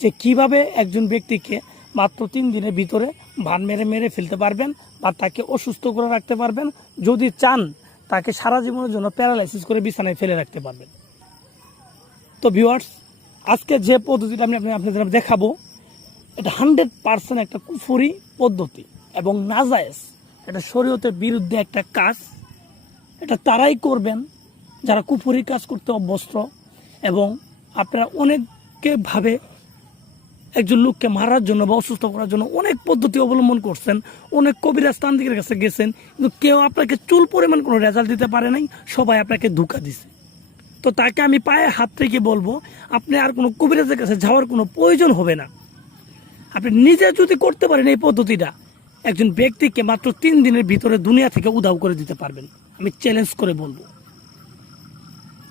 যে কীভাবে একজন ব্যক্তিকে মাত্র তিন দিনের ভিতরে ভান মেরে মেরে ফেলতে পারবেন বা তাকে অসুস্থ করে রাখতে পারবেন, যদি চান তাকে সারা জীবনের জন্য প্যারালাইসিস করে বিছানায় ফেলে রাখতে পারবেন। তো ভিউয়ার্স, আজকে যে পদ্ধতিটা আমি আপনি আপনাদের দেখাবো, এটা হান্ড্রেড পার্সেন্ট একটা কুফুরি পদ্ধতি এবং নাজায়েজ। এটা শরীয়তের বিরুদ্ধে একটা কাজ। এটা তারাই করবেন যারা কুফুরি কাজ করতে অভ্যস্ত এবং আপনারা অনেককে ভাবে একজন লোককে মারার জন্য বা অসুস্থ করার জন্য অনেক পদ্ধতি অবলম্বন করছেন, অনেক কবিরাজ তান্ত্রিকের কাছে গেছেন, কিন্তু কেউ আপনাকে চুল পরিমাণ কোনো রেজাল্ট দিতে পারে নাই, সবাই আপনাকে ধোকা দিছে। তো তাকে আমি পায়ে হাত থেকে বলব, আপনি আর কোনো কবিরাজের কাছে যাওয়ার কোনো প্রয়োজন হবে না। আপনি নিজে যদি করতে পারেন এই পদ্ধতিটা, একজন ব্যক্তিকে মাত্র তিন দিনের ভিতরে দুনিয়া থেকে উধাও করে দিতে পারবেন। আমি চ্যালেঞ্জ করে বলব।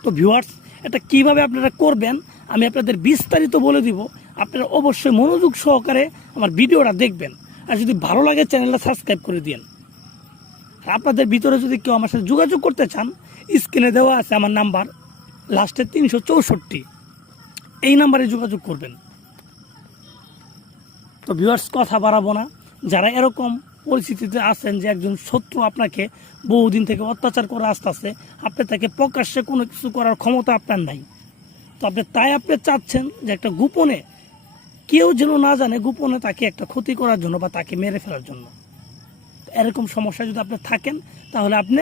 তো ভিউয়ার্স এটা কীভাবে আপনারা করবেন, আমি আপনাদের বিস্তারিত বলে দিব। আপনারা অবশ্যই মনোযোগ সহকারে আমার ভিডিওটা দেখবেন। আর যদি ভালো লাগে, চ্যানেলটা সাবস্ক্রাইব করে দিন আর আপনাদের ভিতরে যদি কেউ আমার সাথে যোগাযোগ করতে চান, স্ক্রিনে দেওয়া আছে আমার নাম্বার, লাস্টে তিনশো চৌষট্টি। এই নাম্বারে যোগাযোগ করবেন। তো ভিউয়ার্স কথা বাড়াবো না। যারা এরকম পরিস্থিতিতে আছেন যে একজন শত্রু আপনাকে বহুদিন থেকে অত্যাচার করে আসতেছে, আপনি তাকে প্রকাশ্যে কোনো কিছু করার ক্ষমতা আপনার নাই। তো আপনি তাই আপনি চাচ্ছেন যে একটা গোপনে কেউ যেন না জানে গোপনে তাকে একটা ক্ষতি করার জন্য বা তাকে মেরে ফেলার জন্য। এরকম সমস্যা যদি আপনি থাকেন, তাহলে আপনি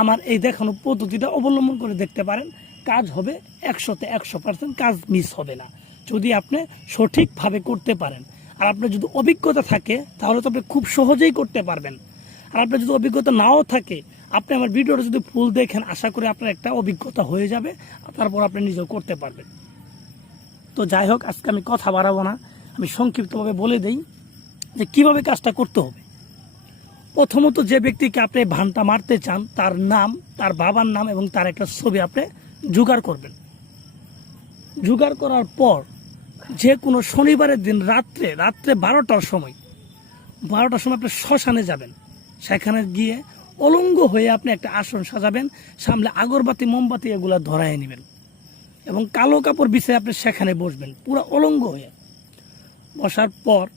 আমার এই দেখানো পদ্ধতিটা অবলম্বন করে দেখতে পারেন। কাজ হবে একশোতে একশো পার্সেন্ট কাজ মিস হবে না। যদি আপনি সঠিকভাবে করতে পারেন, আর আপনার যদি অভিজ্ঞতা থাকে, তাহলে তো আপনি খুব সহজেই করতে পারবেন। আর আপনার যদি অভিজ্ঞতা নাও থাকে, আপনি আমার ভিডিওটা যদি ফুল দেখেন, আশা করি আপনার একটা অভিজ্ঞতা হয়ে যাবে তারপর আপনি নিজেও করতে পারবেন। তো যাই হোক, আজকে আমি কথা বাড়াবো না। আমি সংক্ষিপ্তভাবে বলে দেই যে কীভাবে কাজটা করতে হবে। প্রথমত যে ব্যক্তিকে আপনি ভানটা মারতে চান, তার নাম, তার বাবার নাম এবং তার একটা ছবি আপনি জোগাড় করবেন। জোগাড় করার পর যে কোনো শনিবারের দিন রাত্রে রাত্রে বারোটার সময় বারোটার সময় আপনি শ্মশানে যাবেন। সেখানে গিয়ে অলঙ্গ হয়ে আপনি একটা আসন সাজাবেন। সামনে আগরবাতি, মোমবাতি এগুলা ধরায় নেবেন। এবং কালো কাপড় বিছিয়ে আপনি সেখানে বসবেন, পুরো অলঙ্গ হয়ে। বসার পর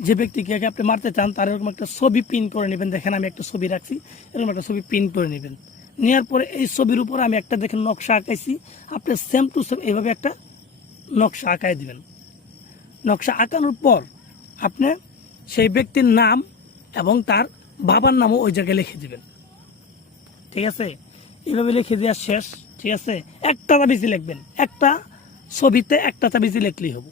যে ব্যক্তিকে আপনি মারতে চান, তার এরকম একটা ছবি পিন করে নেবেন। দেখেন আমি একটা ছবি রাখছি, এরকম একটা ছবি পিন করে নেবেন। নেওয়ার পরে এই ছবির উপর আমি একটা দেখেন নকশা আঁকাইছি, আপনি সেম টু সেম এইভাবে একটা নকশা আঁকায় দিবেন। নকশা আঁকানোর পর আপনি সেই ব্যক্তির নাম এবং তার বাবার নামও ওই জায়গায় লিখে দিবেন। ঠিক আছে? এইভাবে লিখে দেওয়া শেষ। ঠিক আছে? একটা তাবিজি লিখবেন। একটা ছবিতে একটা তাবিজি লিখলেই হব।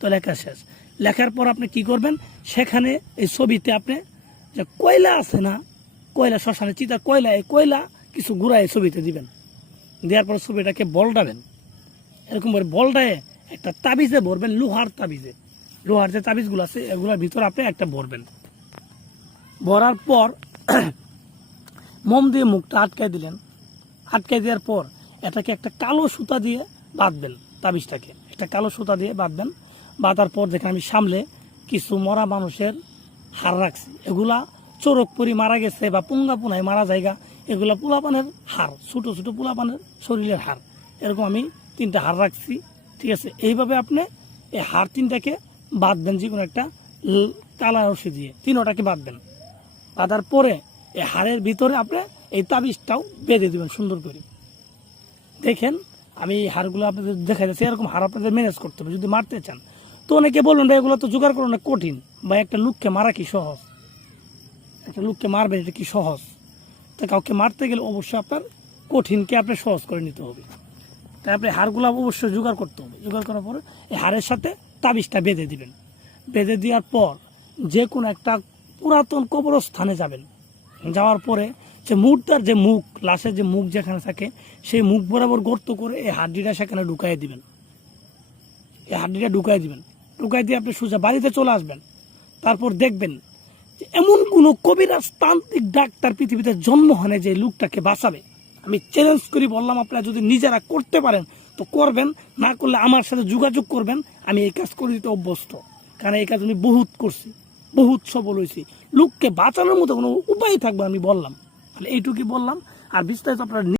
তো লেখা শেষ। লেখার পর আপনি কি করবেন? সেখানে এই ছবিতে আপনি যে কয়লা আছে না, কয়লা শ্মশানে চিতা কয়লা, এই কয়লা কিছু গুঁড়া এই ছবিতে দিবেন। দেওয়ার পর ছবিটাকে বলটাবেন এরকম করে বলটায় একটা তাবিজে ভরবেন, লোহার তাবিজে। লোহার যে তাবিজগুলো আছে, এগুলোর ভিতরে আপনি একটা ভরবেন। ভরার পর মোম দিয়ে মুখটা আটকাই দিলেন। আটকায় দেওয়ার পর এটাকে একটা কালো সুতা দিয়ে বাঁধবেন তাবিজটাকে। একটা কালো সুতা দিয়ে বাঁধবেন। বাঁধার পর দেখেন আমি সামলে কিছু মরা মানুষের হার রাখছি। এগুলা চোরক পরি মারা গেছে বা পুঙ্গা পুনায় মারা জায়গা, এগুলা পোলাপানের হার ছোটো ছোটো পোলাপানের শরীরের হার এরকম আমি তিনটা হার রাখছি, ঠিক আছে? এইভাবে আপনি এই হার তিনটাকে বাঁধবেন যে কোনো একটা কালা রশি দিয়ে, তিনোটাকে বাঁধবেন। বাঁধার পরে এই হাড়ের ভিতরে আপনি এই তাবিজটাও বেঁধে দিবেন সুন্দর করে। দেখেন, আমি হাড়গুলো আপনাদের দেখা যাচ্ছে এরকম হাড় আপনাদের ম্যানেজ করতে হবে, যদি মারতে চান। তো অনেকে বলবেন, ভাই, এগুলো তো জোগাড় করা অনেক কঠিন। বা একটা লোককে মারা কি সহজ? একটা লোককে মারবেন, এটা কি সহজ? তা কাউকে মারতে গেলে অবশ্যই আপনার কঠিনকে আপনি সহজ করে নিতে হবে। তাই আপনি হাড়গুলো অবশ্যই জোগাড় করতে হবে। জোগাড় করার পরে এই হাড়ের সাথে তাবিজটা বেঁধে দিবেন। বেঁধে দেওয়ার পর যে কোনো একটা পুরাতন কবরস্থানে যাবেন। যাওয়ার পরে যে মুখটার যে মুখ, লাশের যে মুখ যেখানে থাকে, সেই মুখ বরাবর গর্ত করে এই হাড্ডিটা সেখানে ঢুকাই দিবেন। এই হাড্ডিটা ঢুকাই দিবেন। ঢুকাই দিয়ে আপনি সোজা বাড়িতে চলে আসবেন। তারপর দেখবেন এমন কোনো কবিরাজ তান্ত্রিক ডাক্তার পৃথিবীতে জন্ম হয় না যে লোকটাকে বাঁচাবে। আমি চ্যালেঞ্জ করি, বললাম, আপনারা যদি নিজেরা করতে পারেন, তো করবেন, না করলে আমার সাথে যোগাযোগ করবেন, আমি এই কাজ করে দিতে অভ্যস্ত। কারণ এই কাজ আমি বহুত করছি, বহুত সবল হয়েছি। লোককে বাঁচানোর মতো কোনো উপায় থাকবে আমি বললাম। তাহলে এইটুকুই বললাম। আর বিস্তারিত আপনারা